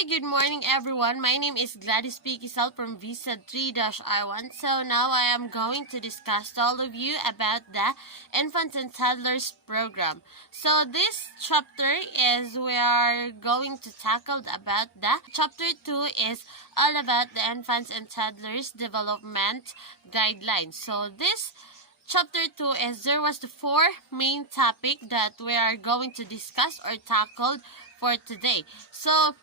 Hi, good morning everyone. My name is Gladys Quisel from Visa 3-I1. So now I am going to discuss to all of you about the Infants and Toddlers program. So this chapter is we are going to tackle about the chapter 2 is all about the Infants and Toddlers development guidelines. So this Chapter 2 is there was the four main topic that we are going to discuss or tackle for today. So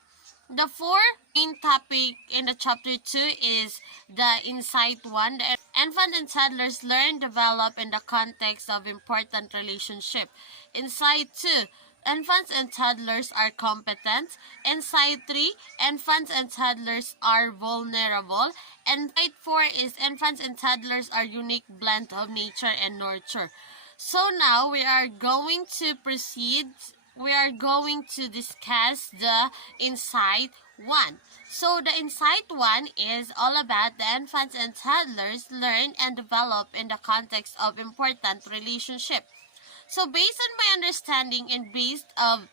the four main topic in the chapter 2 is the insight 1. The infant and toddlers learn, develop in the context of important relationship. Insight 2. Infants and toddlers are competent. Insight 3. Infants and toddlers are vulnerable. And insight 4 is infants and toddlers are unique blend of nature and nurture. So now we are going to proceed. We are going to discuss the Insight 1. So the Insight 1 is all about the infants and toddlers learn and develop in the context of important relationship. So based on my understanding and based of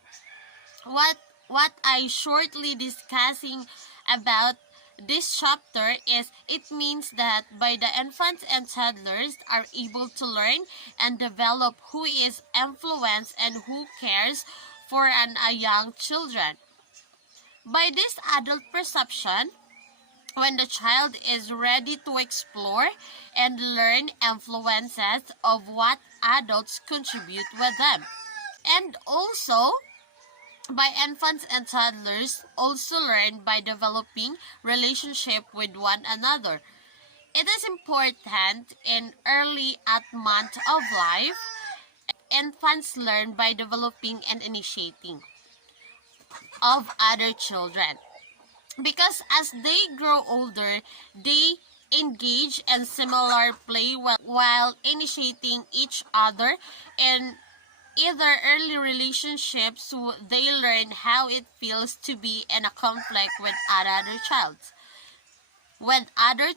what I shortly discussing about this chapter is it means that by the infants and toddlers are able to learn and develop who is influenced and who cares for a young children. By this adult perception, when the child is ready to explore and learn influences of what adults contribute with them. And also, by infants and toddlers also learn by developing relationship with one another. It is important in early at month of life, infants learn by developing and initiating of other children. Because as they grow older, they engage in similar play while initiating each other in either early relationships. They learn how it feels to be in a conflict with other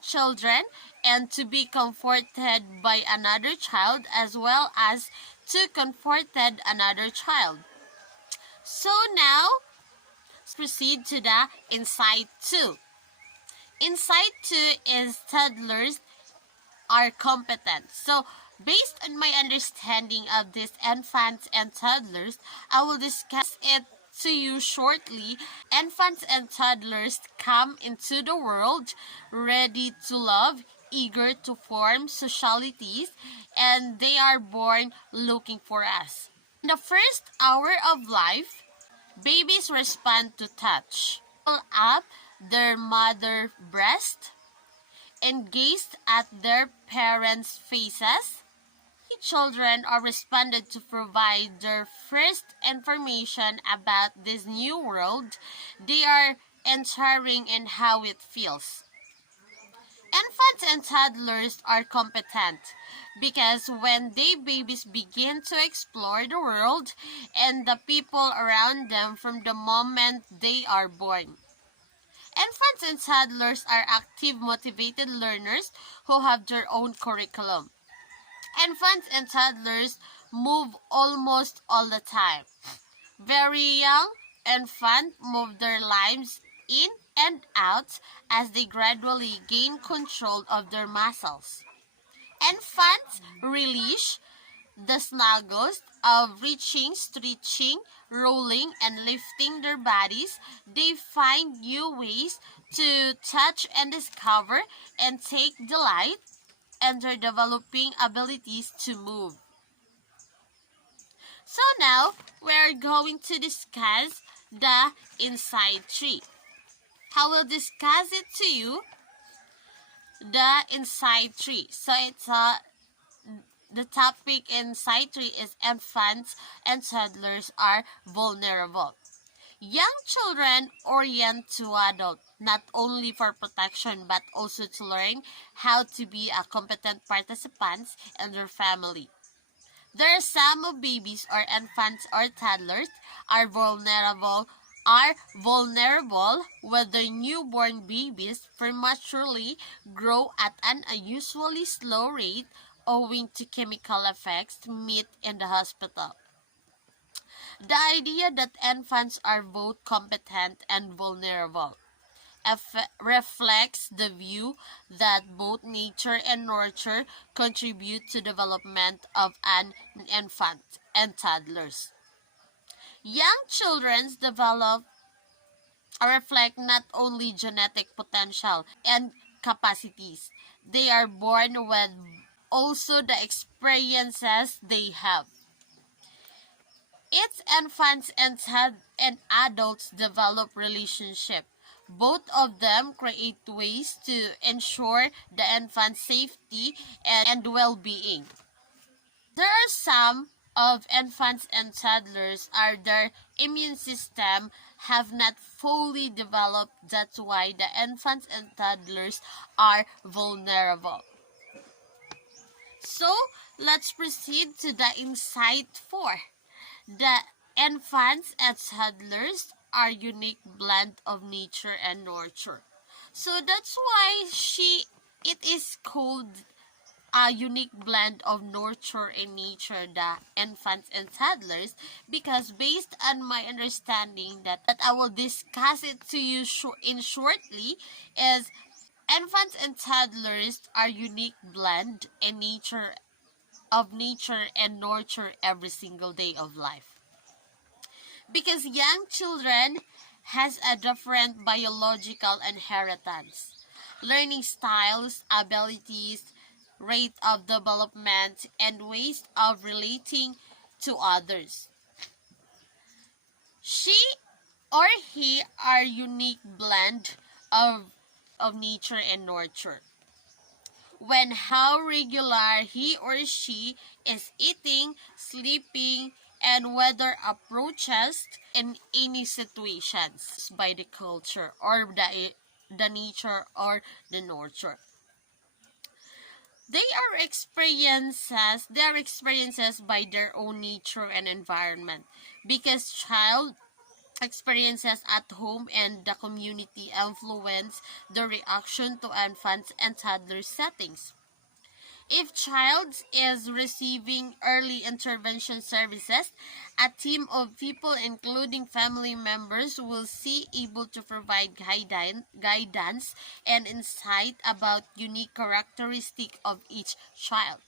children and to be comforted by another child as well as to comforted another child. So now let's proceed to the Insight 2. Insight 2 is toddlers are competent. So based on my understanding of these infants and toddlers, I will discuss it to you shortly. Infants and toddlers come into the world ready to love, eager to form socialities, and they are born looking for us. In the first hour of life, babies respond to touch. Pull up their mother breast and gazed at their parents' faces. Children are responded to provide their first information about this new world they are entering and how it feels. Infants and toddlers are competent because when they babies begin to explore the world and the people around them from the moment they are born. Infants and toddlers are active, motivated learners who have their own curriculum. Infants and toddlers move almost all the time. Very young infants move their lives in and out as they gradually gain control of their muscles. Infants relish the snuggles of reaching, stretching, rolling, and lifting their bodies. They find new ways to touch and discover and take delight in their developing abilities to move. So now, we're going to discuss the Insight 3. I will discuss it to you, the Insight 3. So it's the topic in Insight 3 is infants and toddlers are vulnerable. Young children orient to adult, not only for protection but also to learn how to be a competent participants in their family. There are some of babies or infants or toddlers are vulnerable with their newborn babies prematurely grow at an unusually slow rate owing to chemical effects met in the hospital. The idea that infants are both competent and vulnerable reflects the view that both nature and nurture contribute to development of an infant and toddlers. Young children's develop reflect not only genetic potential and capacities they are born with, also the experiences they have. Its infants and adults develop relationship. Both of them create ways to ensure the infant's safety and well-being. There are some of infants and toddlers are their immune system have not fully developed. That's why the infants and toddlers are vulnerable. So let's proceed to the insight 4. The infants and toddlers are unique blend of nature and nurture. So that's why it is called a unique blend of nurture and nature, the infants and toddlers, because based on my understanding that I will discuss it to you in shortly is infants and toddlers are unique blend in nature and nurture every single day of life. Because young children has a different biological inheritance, learning styles, abilities, rate of development, and ways of relating to others. She or he are unique blend of nature and nurture. When how regular he or she is eating, sleeping, and whether approaches in any situations by the culture or the nature or the nurture. They are experiences by their own nature and environment, because child experiences at home and the community influence the reaction to infants and toddler settings. If child is receiving early intervention services, a team of people including family members will be able to provide guidance and insight about unique characteristic of each child.